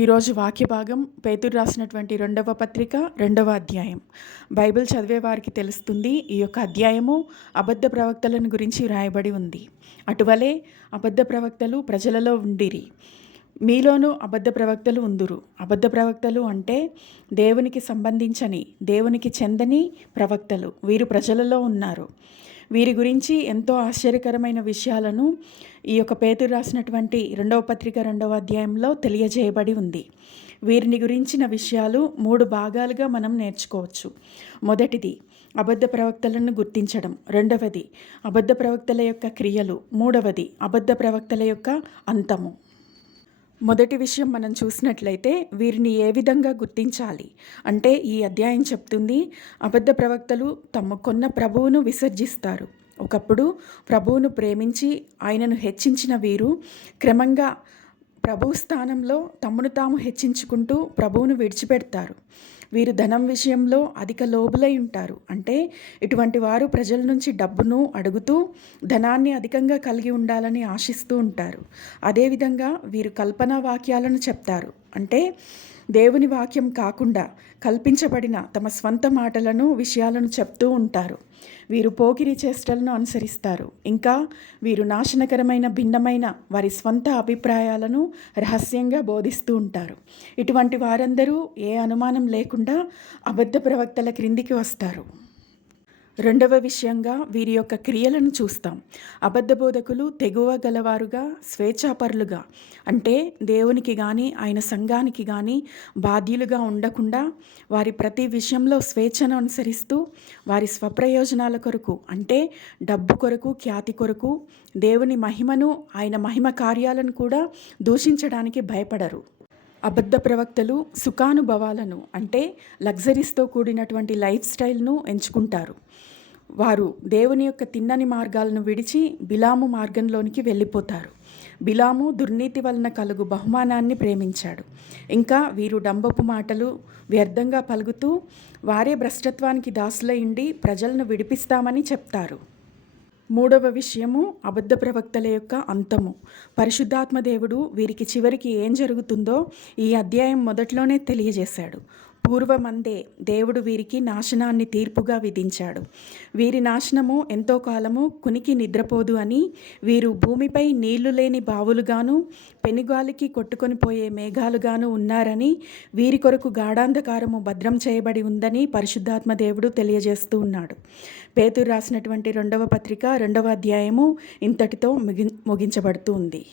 ఈరోజు వాక్య భాగం పేతురు రాసినటువంటి 2వ పత్రిక 2వ అధ్యాయం. బైబిల్ చదివే వారికి తెలుస్తుంది, ఈ యొక్క అధ్యాయము అబద్ధ ప్రవక్తలను గురించి వ్రాయబడి ఉంది. అటువలే అబద్ధ ప్రవక్తలు ప్రజలలో ఉండిరి, మీలోనూ అబద్ధ ప్రవక్తలు ఉందురు. అబద్ధ ప్రవక్తలు అంటే దేవునికి సంబంధించని, దేవునికి చెందని ప్రవక్తలు. వీరు ప్రజలలో ఉన్నారు. వీరి గురించి ఎంతో ఆశ్చర్యకరమైన విషయాలను ఈ యొక్క పేతురు రాసినటువంటి 2వ పత్రిక 2వ అధ్యాయంలో తెలియజేయబడి ఉంది. వీరిని గురించిన విషయాలు 3 భాగాలుగా మనం నేర్చుకోవచ్చు. మొదటిది అబద్ధ ప్రవక్తలను గుర్తించడం, రెండవది అబద్ధ ప్రవక్తల యొక్క క్రియలు, మూడవది అబద్ధ ప్రవక్తల యొక్క అంతము. మొదటి విషయం మనం చూసినట్లయితే వీరిని ఏ విధంగా గుర్తించాలి అంటే, ఈ అధ్యాయం చెప్తుంది, అబద్ధ ప్రవక్తలు తమ కొన్న ప్రభువును విసర్జిస్తారు. ఒకప్పుడు ప్రభువును ప్రేమించి ఆయనను హెచ్చించిన వీరు క్రమంగా ప్రభు స్థానంలో తమను తాము హెచ్చించుకుంటూ ప్రభువును విడిచిపెడతారు. వీరు ధనం విషయంలో అధిక లోబులై ఉంటారు. అంటే ఇటువంటి వారు ప్రజల నుంచి డబ్బును అడుగుతూ ధనాన్ని అధికంగా కలిగి ఉండాలని ఆశిస్తూ ఉంటారు. అదేవిధంగా వీరు కల్పనా వాక్యాలను చెప్తారు. అంటే దేవుని వాక్యం కాకుండా కల్పించబడిన తమ స్వంత మాటలను, విషయాలను చెప్తూ ఉంటారు. వీరు పోకిరి చేష్టలను అనుసరిస్తారు. ఇంకా వీరు నాశనకరమైన, భిన్నమైన వారి స్వంత అభిప్రాయాలను రహస్యంగా బోధిస్తూ ఉంటారు. ఇటువంటి వారందరూ ఏ అనుమానం లేకుండా అబద్ధ ప్రవక్తల క్రిందికి వస్తారు. రెండవ విషయంగా వీరి యొక్క క్రియలను చూస్తాం. అబద్ధ బోధకులు తెగువ గలవారుగా, స్వేచ్ఛాపరులుగా, అంటే దేవునికి కానీ ఆయన సంఘానికి కానీ బాధ్యులుగా ఉండకుండా వారి ప్రతి విషయంలో స్వేచ్ఛను అనుసరిస్తూ వారి స్వప్రయోజనాల కొరకు, అంటే డబ్బు కొరకు, ఖ్యాతి కొరకు, దేవుని మహిమను, ఆయన మహిమ కార్యాలను కూడా దూషించడానికి భయపడరు. అబద్ధ ప్రవక్తలు సుఖానుభవాలను, అంటే లగ్జరీస్తో కూడినటువంటి లైఫ్ స్టైల్ను ఎంచుకుంటారు. వారు దేవుని యొక్క తిన్నని మార్గాలను విడిచి బిలాము మార్గంలోనికి వెళ్ళిపోతారు. బిలాము దుర్నీతి వలన కలుగు బహుమానాన్ని ప్రేమించాడు. ఇంకా వీరు డంబపు మాటలు వ్యర్థంగా పలుకుతూ వారే భ్రష్టత్వానికి దాసులై ఉండి ప్రజలను విడిపిస్తామని చెప్తారు. మూడవ విషయము అబద్ధ ప్రవక్తల యొక్క అంతము. పరిశుద్ధాత్మ దేవుడు వీరికి చివరికి ఏం జరుగుతుందో ఈ అధ్యాయం మొదట్లోనే తెలియజేశాడు. పూర్వమందే దేవుడు వీరికి నాశనాన్ని తీర్పుగా విధించాడు. వీరి నాశనము ఎంతో కాలము కునికి నిద్రపోదు అని, వీరు భూమిపై నీళ్లు లేని బావులుగాను, పెనుగాలికి కొట్టుకొని పోయే మేఘాలుగాను ఉన్నారని, వీరి కొరకు గాఢాంధకారము భద్రం చేయబడి ఉందని పరిశుద్ధాత్మ దేవుడు తెలియజేస్తూ ఉన్నాడు. పేతురు రాసినటువంటి 2వ పత్రిక 2వ అధ్యాయము ఇంతటితో ముగించబడుతూ ఉంది.